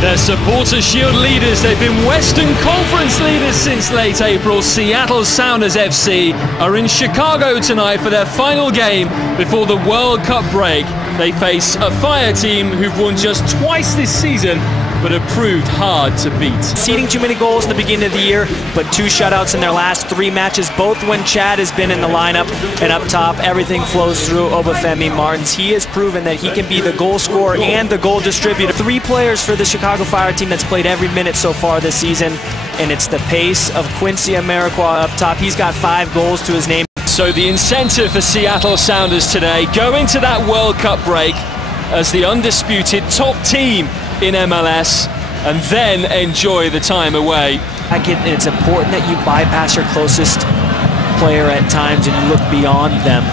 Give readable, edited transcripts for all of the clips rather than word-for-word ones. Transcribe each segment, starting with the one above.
They're Supporter Shield leaders. They've been Western Conference leaders since late April. Seattle Sounders FC are in Chicago tonight for their final game before the World Cup break. They face a Fire team who've won just twice this season, but have proved hard to beat. Conceding too many goals in the beginning of the year, but 2 shutouts in their last 3 matches, both when Chad has been in the lineup. And up top, everything flows through Obafemi Martins. He has proven that he can be the goal scorer and the goal distributor. 3 players for the Chicago Fire team that's played every minute so far this season, and it's the pace of Quincy Amarikwa up top. He's got 5 goals to his name. So the incentive for Seattle Sounders today, go into that World Cup break as the undisputed top team in MLS, and then enjoy the time away. And it's important that you bypass your closest player at times and you look beyond them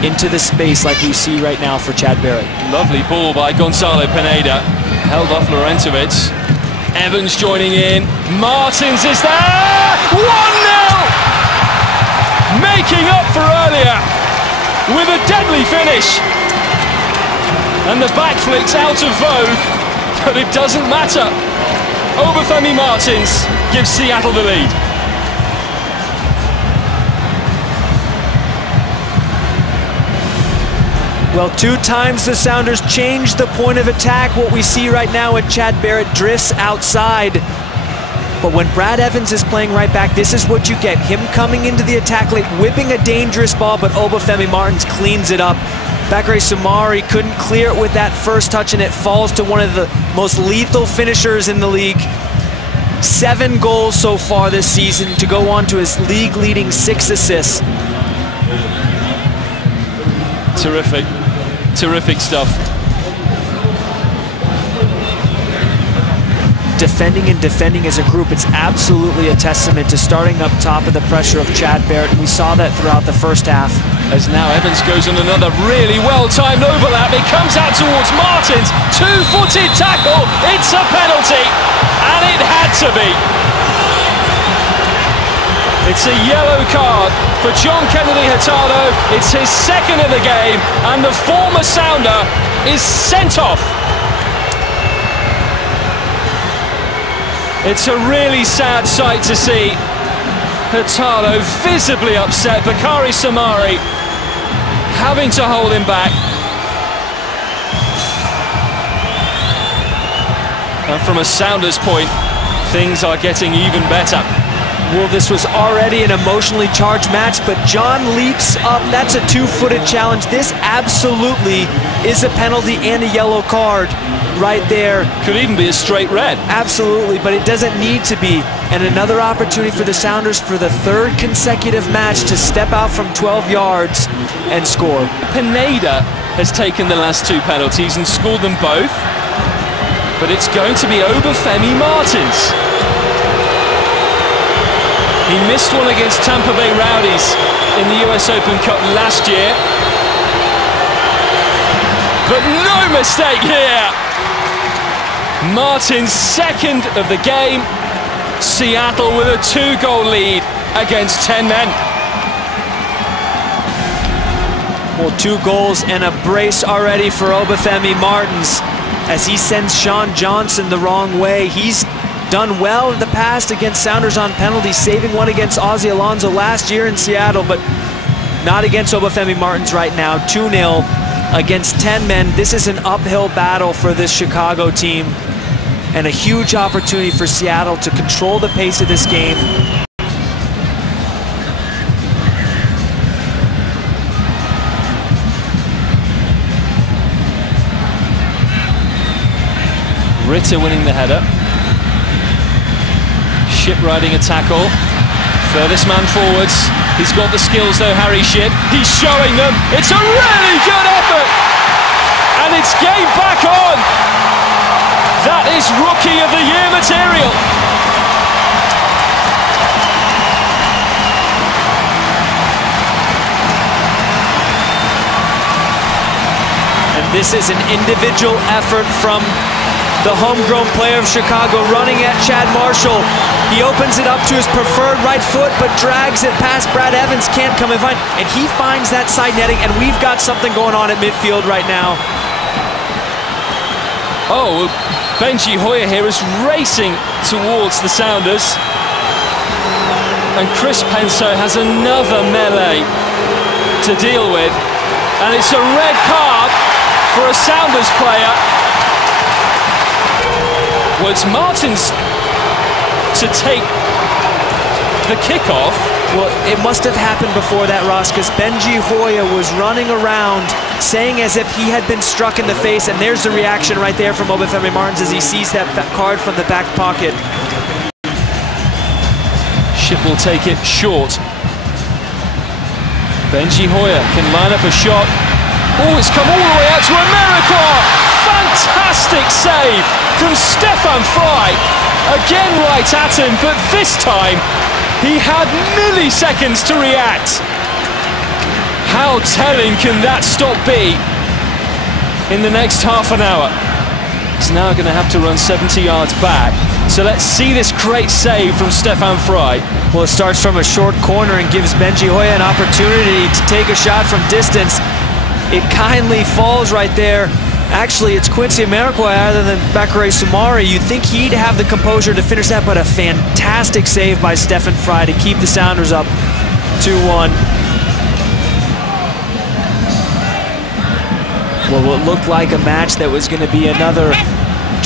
into the space like we see right now for Chad Barrett. Lovely ball by Gonzalo Pineda, held off Lorenzovic. Evans joining in, Martins is there! 1-0! Making up for earlier with a deadly finish. And the back flick's out of vogue, but it doesn't matter. Obafemi Martins gives Seattle the lead. Well, 2 times the Sounders changed the point of attack. What we see right now when Chad Barrett drifts outside. But when Brad Evans is playing right back, this is what you get. Him coming into the attack late, whipping a dangerous ball, but Obafemi Martins cleans it up. Bakary Soumare couldn't clear it with that first touch, and it falls to one of the most lethal finishers in the league. 7 goals so far this season to go on to his league-leading 6 assists. Terrific, terrific stuff. Defending and defending as a group, it's absolutely a testament to starting up top of the pressure of Chad Barrett. We saw that throughout the first half. As now Evans goes on another really well-timed overlap. It comes out towards Martins. 2-footed tackle. It's a penalty. And it had to be. It's a yellow card for John Kennedy Hurtado. It's his 2nd of the game. And the former Sounder is sent off. It's a really sad sight to see. Hurtado visibly upset. Bakary Soumare having to hold him back. And from a Sounders point, things are getting even better. Well, this was already an emotionally charged match, but John leaps up. That's a 2-footed challenge. This absolutely is a penalty and a yellow card right there. Could even be a straight red. Absolutely, but it doesn't need to be. And another opportunity for the Sounders for the 3rd consecutive match to step out from 12 yards and score. Pineda has taken the last 2 penalties and scored them both. But it's going to be Obafemi Martins. He missed one against Tampa Bay Rowdies in the US Open Cup last year. But no mistake here. Martins' 2nd of the game. Seattle with a 2-goal lead against 10 men. Well, 2 goals and a brace already for Obafemi Martins as he sends Sean Johnson the wrong way. He's done well in the past against Sounders on penalties, saving one against Ozzie Alonso last year in Seattle, but not against Obafemi Martins right now. 2-0 against 10 men. This is an uphill battle for this Chicago team, and a huge opportunity for Seattle to control the pace of this game. Ritter winning the header. Shipp riding a tackle. Furthest man forwards. He's got the skills though, Harry Shipp. He's showing them. It's a really good effort. And it's game back on. That is Rookie of the Year material. And this is an individual effort from the homegrown player of Chicago, running at Chad Marshall. He opens it up to his preferred right foot, but drags it past Brad Evans, can't come and find, and he finds that side netting, and we've got something going on at midfield right now. Oh, Benji Hoyer here is racing towards the Sounders. And Chris Penso has another melee to deal with. And it's a red card for a Sounders player. Was Martins to take the kickoff? Well, it must have happened before that, Ross, because Benji Hoyer was running around saying as if he had been struck in the face, and there's the reaction right there from Obafemi Martins as he sees that card from the back pocket. Ship will take it short. Benji Hoyer can line up a shot. Oh, it's come all the way out to America! Fantastic save from Stefan Fry. Again right at him, but this time he had milliseconds to react. How telling can that stop be in the next half an hour? He's now going to have to run 70 yards back. So let's see this great save from Stefan Fry. Well, it starts from a short corner and gives Benji Hoyer an opportunity to take a shot from distance. It kindly falls right there. Actually, it's Quincy Amarikwa rather than Bakary Soumare. You'd think he'd have the composure to finish that, but a fantastic save by Stefan Fry to keep the Sounders up 2-1. Well, what looked like a match that was going to be another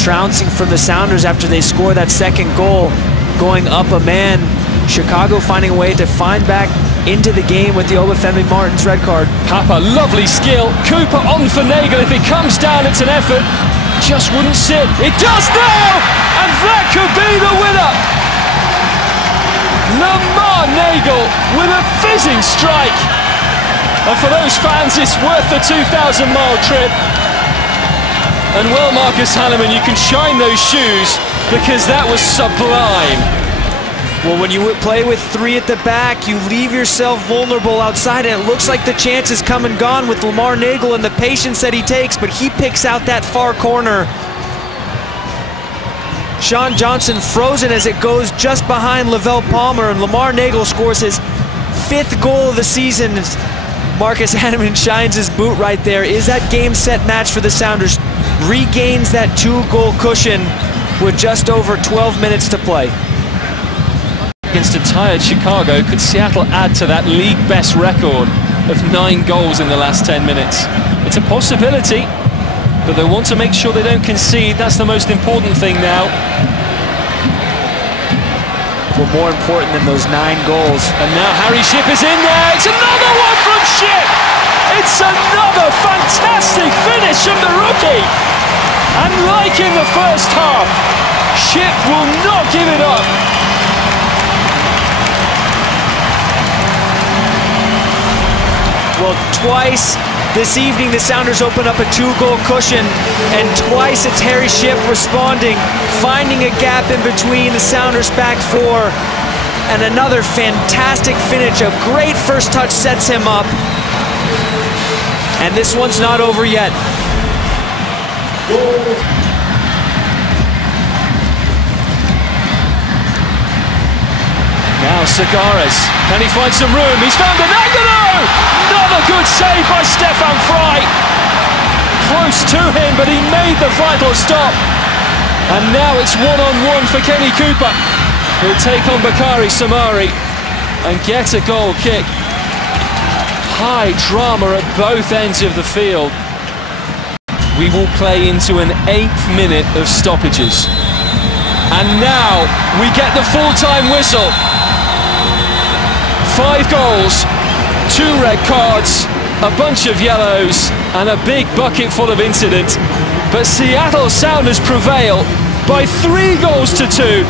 trouncing from the Sounders after they score that second goal, going up a man. Chicago finding a way to find back into the game with the Obafemi Martins red card. Papa, lovely skill. Cooper on for Nagel. If it comes down, it's an effort. Just wouldn't sit. It does now! And that could be the winner! Lamar Nagel with a fizzing strike. And for those fans, it's worth the 2,000-mile trip. And well, Marcus Hanneman, you can shine those shoes because that was sublime. Well, when you play with three at the back, you leave yourself vulnerable outside, and it looks like the chance is come and gone with Lamar Nagel and the patience that he takes, but he picks out that far corner. Sean Johnson frozen as it goes just behind Lavelle Palmer, and Lamar Nagel scores his 5th goal of the season. Marcus Hanneman shines his boot right there. Is that game, set, match for the Sounders? Regains that 2-goal cushion with just over 12 minutes to play. Against a tired Chicago, could Seattle add to that league best record of 9 goals in the last 10 minutes? It's a possibility, but they want to make sure they don't concede. That's the most important thing now. Well, more important than those 9 goals. And now Harry Shipp is in there. It's another one from Shipp. It's another fantastic finish from the rookie. And like in the first half, Shipp will not give it up. Well, twice this evening the Sounders open up a 2-goal cushion, and twice it's Harry Shipp responding, finding a gap in between the Sounders' back four, and another fantastic finish. A great first touch sets him up, and this one's not over yet. Now Segares, can he find some room? He's found an Agano! Another good save by Stefan Fry. Close to him, but he made the vital stop. And now it's one-on-one for Kenny Cooper. He'll take on Bakary Soumare and get a goal kick. High drama at both ends of the field. We will play into an 8th minute of stoppages. And now we get the full-time whistle. 5 goals, 2 red cards, a bunch of yellows, and a big bucket full of incident. But Seattle Sounders prevail by 3 goals to 2.